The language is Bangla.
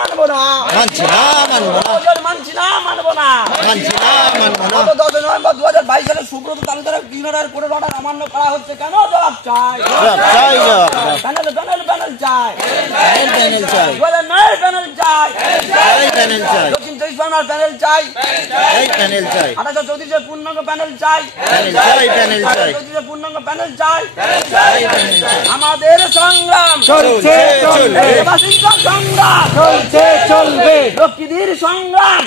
মানবো না, মানছি না মানবো না, মানছি না মানবো না, মানছি না মানবো না। 10 নভেম্বর 2022 সালে সুব্রত তালুকদারের 315 অর্ডার অমান্য করা হচ্ছে কেন? জবাব চাই, জবাব চাই, জবাব চাই। প্যানেল প্যানেল প্যানেল চাই, প্যানেল চাই, প্যানেল চাই, প্যানেল চাই, দক্ষিণ 24 পরগনার প্যানেল চাই, প্যানেল চাই, 2834 পূর্ণাঙ্গ প্যানেল চাই, প্যানেল চাই, প্যানেল চাই, 2834 পূর্ণাঙ্গ প্যানেল চাই। প্যানেল চাই। আমাদের সংগ্রাম চলছে চলবে, সংগ্রাম চলছে চলবে, লক্ষ্মীদের সংগ্রাম